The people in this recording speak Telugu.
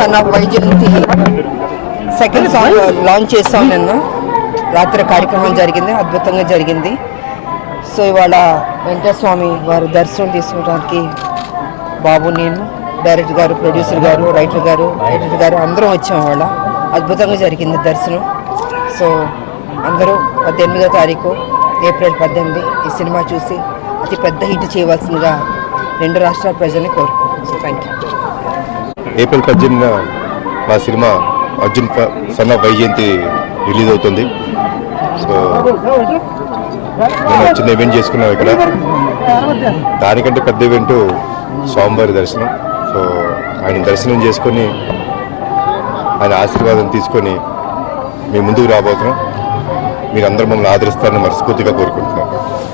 Son of Vyjayanthi second song launch చేస్తాం నిన్న రాత్రి కార్యక్రమం జరిగింది, అద్భుతంగా జరిగింది. సో ఇవాళ వెంకటస్వామి వారు దర్శనం తీసుకోవడానికి బాబు, నేను, డైరెక్టర్ గారు, ప్రొడ్యూసర్ గారు, రైటర్ గారు, ఎడిటర్ గారు అందరం వచ్చాం. ఇవాళ అద్భుతంగా జరిగింది దర్శనం. సో అందరూ 18వ తారీఖు ఏప్రిల్ 18 ఈ సినిమా చూసి అతి పెద్ద హిట్ చేయవలసిందిగా రెండు రాష్ట్రాల ప్రజల్ని కోరుకుంటున్నాను. So thank you. ఏప్రిల్ 18 మా cinema Arjun son of Vyjayanthi release అవుతుంది. సో మేము చిన్న ఈవెంట్ చేసుకున్నాం ఇక్కడ. దానికంటే పెద్ద ఈవెంట్ స్వామివారి దర్శనం. సో ఆయన దర్శనం చేసుకొని ఆయన ఆశీర్వాదం తీసుకొని మేము ముందుకు రాబోతున్నాం. మీరందరూ మమ్మల్ని ఆదరిస్తారని మనస్ఫూర్తిగా కోరుకుంటున్నాం.